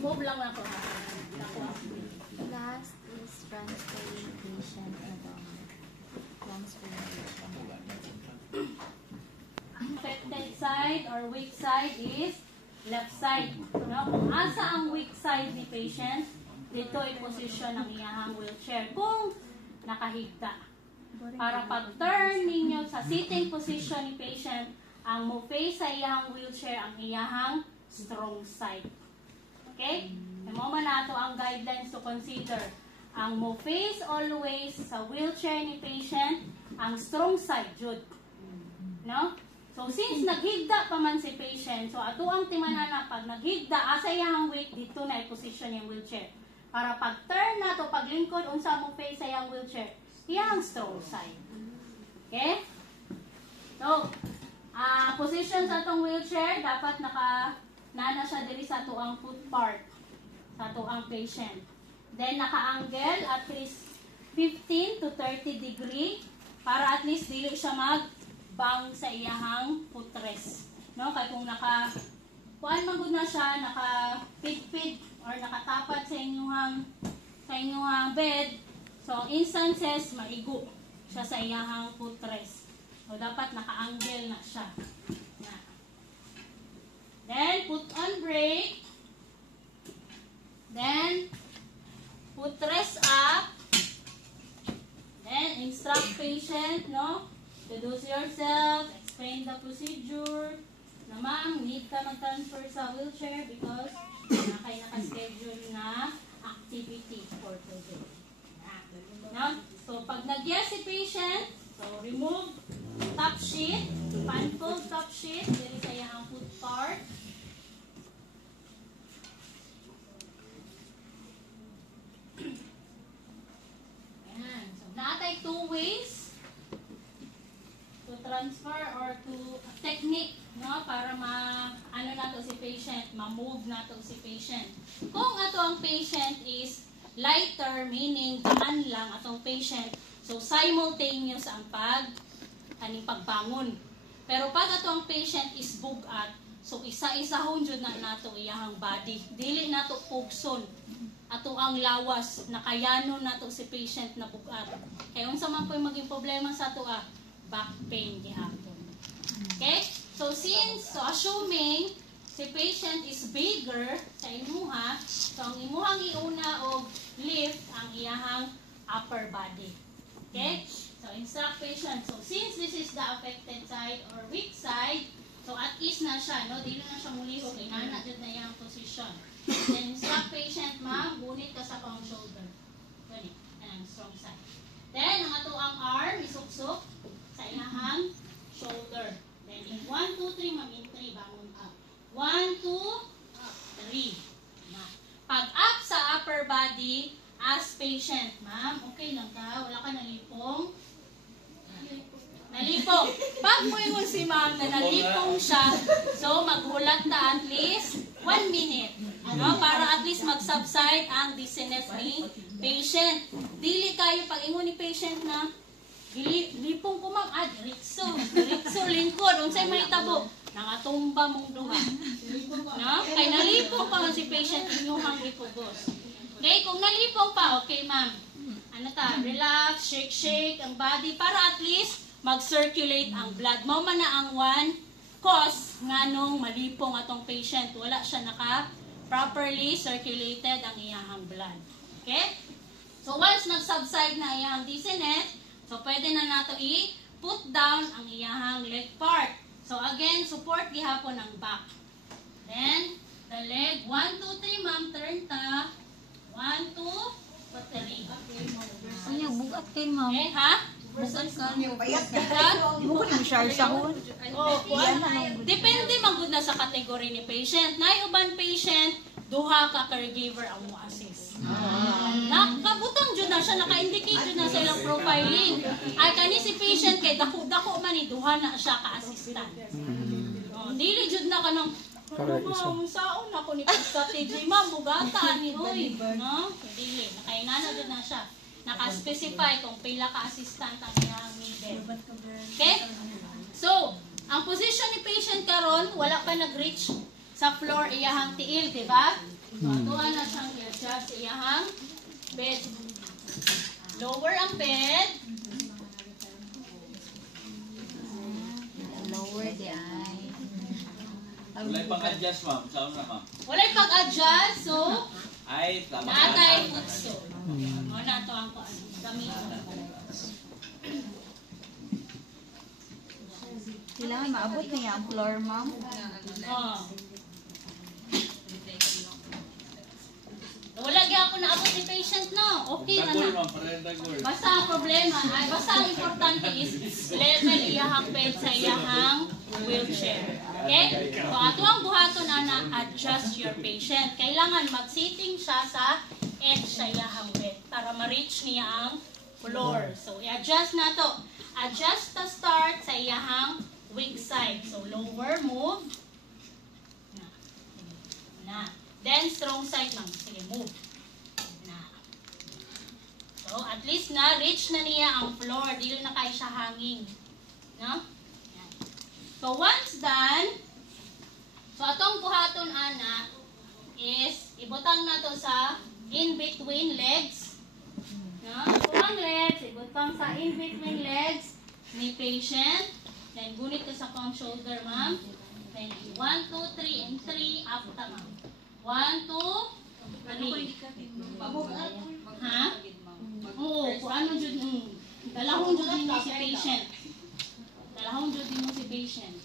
Remove lang ako ha. Last is transferring patient along. Transferring patient. Affected side or weak side is left side. No? Kung asa ang weak side ni patient, dito i-position ang iyahang wheelchair kung nakahigda. Para pag-turn ninyo sa sitting position ni patient, ang mo face sa iyahang wheelchair ang iyahang strong side. Okay? Mo man nato ang guidelines to consider. Ang mo face always sa wheelchair ni patient ang strong side jud. No? So since naghigda pa man si patient, so ato ang timanana pag naghigda asa iyang weak dito na i-position yung wheelchair. Para pag turn nato paglingkod unsa mo face sa iyang wheelchair, iyang strong side. Okay? So, position sa atong wheelchair dapat nana siya diri sa tuang foot part sa tuang patient. Then naka-angle at least 15 to 30 degree para at least dili siya magbang sa iyahang footrest. No, kay kung kuan man gud na siya, naka-pid or nakatapat sa inyong bed, so instances maigo siya sa iyahang footrest. So dapat naka-angle na siya. Then put on brake. Then footrest up. Then instruct patient, no? Introduce yourself, explain the procedure. Na ma'am, need ka mag-transfer sa wheelchair because naka-schedule na activity for today. No? So pag nag-yes si patient, so remove top sheet, pan-fold top sheet, dili sa iyang foot part. Ayan. So naatay two ways to transfer or to technique, no, para ano nato si patient, ma-move nato si patient. Kung ato ang patient is lighter, meaning daan lang atong patient, so simultaneous ang pagbangon. Pero pag ato ang patient is bugat, so isa-isahon jud na nato iyahang body. Dili nato pugson ato ang lawas, nakayanon nato si patient na bugat. Kaya unsa man po'y maging problema sa ato back pain gihapon. Okay? So assuming si patient is bigger sa imuha, so ang imuhang iuna og lift ang iyahang upper body. Okay? So instruct patient. So since this is the affected side or weak side, so at ease na siya, no? Dili na siya mulihok, inana jud na iyang position. Then instruct patient, ma'am, gunit ka sa pang shoulder. Gani, ang strong side. Then ang ato ang arm isuksok sa iyahang shoulder. Then in 1, 2, 3, ma'am, in 3, bangon up. 1, 2, 3. Pag up sa upper body, ask patient, ma'am, okay lang ka? Wala ka nalipong? Nalipong. Pag mo yung si ma'am na nalipong siya, so maghulat na at least 1 minute. Ano? Para at least mag-subside ang dizziness ni patient. Dili kayo pag ingon ni patient na lipong ko ma'am, diretso lingkod, unsay may tabo, nangatumba mong duha. No? Kay nalipong pa man si patient inyong ipugos. Okay, kung nalipong pa, okay ma'am. Ano ta? Relax, shake ang body para at least mag-circulate ang blood. Mao man na ang one cause nganong malipong atong patient. Wala siya properly circulated ang iyahang blood. Okay? So once nag-subside na iyahang dizziness, so pwede na nato i-put down ang iyahang leg part. So again, support gihapon ang back. Then, the leg, 1, 2, 3, ma'am, turn ta. 1, 2, 3. Ano, bugat kayo, ma'am. Okay, ha? Bugat ka. Bukan mo siya sahon. Depende magud na sa kategory ni patient. Nay uban patient, duha ka caregiver ang mo assist. Nakabutang jud na siya, naka-indicate jud na sa ilang profiling. Ay kani si patient kay dako man ni duha na siya ka assistant. Dili jud na kanang saon ako ni strategy ma'am mugata ni oy, no? Dili, nakainana jud na siya. Naka-specify kung pila ka assistant ang iyang needed. Okay? So, ang position ni patient karon wala pa nag-reach sa floor iyahang tiil, di ba? So, atuan na siyang i-adjust sa iyahang bed. Lower ang bed. Lower the eye. Wala pang-adjust, ma'am. Saan na, ma'am? Walay pag-adjust, so, Ay, tama. natay putso. O, nato ang gamiton. Kailangan maabot niya ang floor, ma'am. Oh. Wala gyapon na abot ni patient, no? Okay na Dagol, na. ma'am. Parang dagol. Basta ang problema, ay basta ang importante is level iyahang bed sa iyahang wheelchair. Okay? So ato ang buhaton na adjust your patient. Kailangan mag-sitting siya sa edge sa iyahang bed para ma-reach niya ang floor. So i-adjust na to. Adjust the start sa iyahang weak side. So lower move. Na. Then strong side, ma'am. Sige, move. Na. So, at least na, reach na niya ang floor. Dili na kayo siya hanging. No? Yan. So, once done, so, atong buhaton, ana, is, ibutang na to sa in-between legs. No? So, ang legs, ibutang sa in-between legs ni patient. Then, gunit to sa palm shoulder, ma'am. Then, 1, 2, 3, and 3, up ta, ma'am. 1, 2, 3. Ha? Oo, kung ano dyan, dalahon dyan mo si patient. Dalahon dyan mo si patient.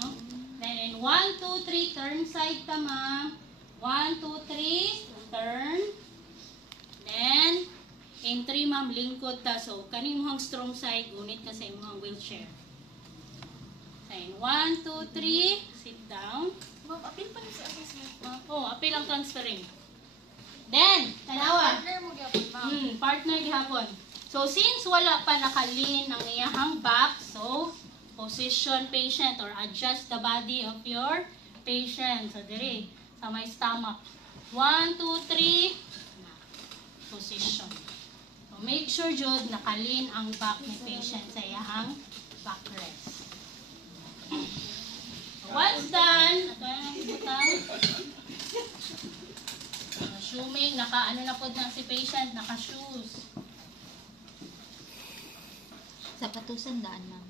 No? Then, in 1, 2, 3, turn side ta, ma'am. 1, 2, 3, turn. Then, in 3, ma'am, lingkod ta. So, kaning mohang strong side, gunit ka sa imong wheelchair. Then, 1, 2, 3, sit down. Ma'am, apil pa niyo sa assessment, ma'am. Oh, apil ang transferring. Then, tanawa. Partner mo gyapon, ma'am. Partner gihapon. So, since wala pa nakalin ang iyahang back, so, position patient or adjust the body of your patient. So, diri, sa may stomach. 1, 2, 3, position. So, make sure, Jud, nakalin ang back ni patient sa iyahang backrest. Once done, ito yung ibutang. Assuming, naka-ano na po na si patient, naka-shoes. Sa patusan daan, ma'am.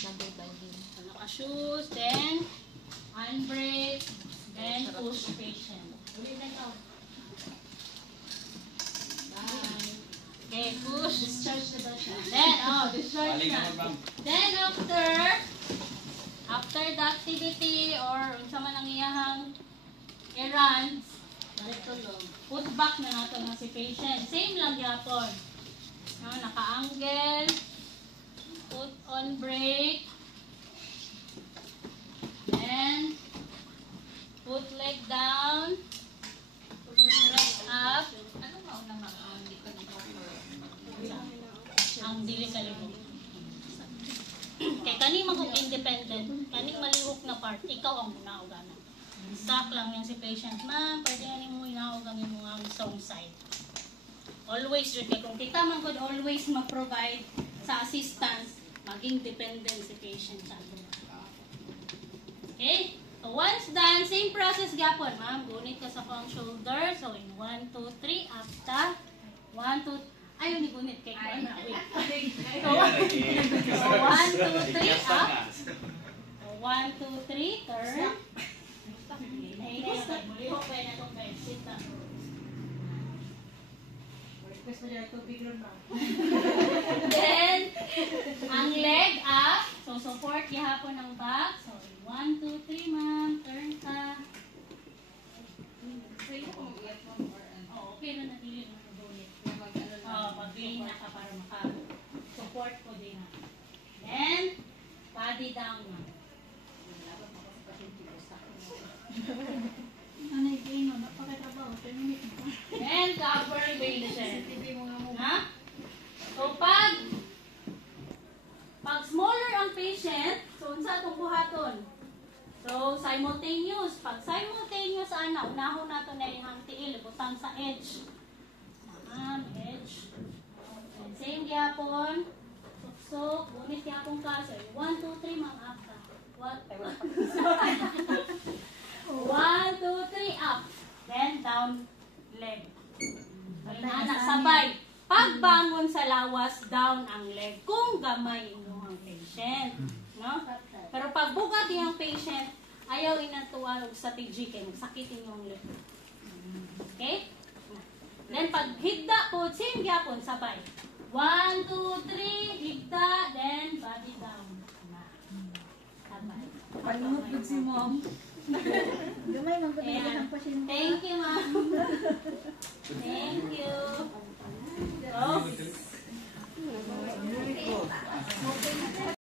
Bagay-bagay. So, naka-shoes, then, handbrake, then push patient. Okay, push, discharge na daw siya. Then, discharge Balik na. naman, ma'am. Then, after the activity or unsa man ang iyahang errands, put back na nato na si patient. Same lang gyapon. No, naka-angle, put on brake, then put leg down, put leg up. Ano mauna ang ang dili kalibog. Kaya kaning magong independent, kaning malihok na part, ikaw ang munaog ana. Stuck lang yung si patient, ma'am, pwede nga mo inaog ang imong strong side. Always, kaya kung kita man could always ma-provide sa assistance, maging dependent si patient sa atin. Okay? So once done, same process gapon, ma'am. Gunit ka sa palm shoulder. So in 1, 2, 3, after. 1, 2, ayaw ni gunit kay ko na. Wait. So 1, 2, 3, up. So 1, 2, 3, turn. Malihok pa na itong bed. Sit down. Then, ang leg up. So, support gihapon ang back. So, 1, 2, 3, ma'am. Turn ka. Oh, okay na natili mo na gunit. Pag-lean na ka para maka-support ko din. Then, body down, ma'am. Then, cover base. Ha? So, pag smaller ang patient, so, unsa itong buhaton? So, simultaneous. Pag simultaneous, unahon nato na yung tiil, butang sa edge. Edge. And same gyapon. So, unit gyapon ka. So, 1, 2, 3, mga after. What? down leg. Anak, sabay. Pagbangon sa lawas, down ang leg. Kung gamay inyong patient. No? Pero pag bugat yung patient, ayaw inatuwa og strategy kay magsakit inyong leg. Okay? Then pag higda po, same gyapon, sabay. 1, 2, 3, higda, then body down. Sabay. Palimot po si mom. Gamay man ko Ayan. ang pasyente. Thank you, ma'am. Thank you. Oh.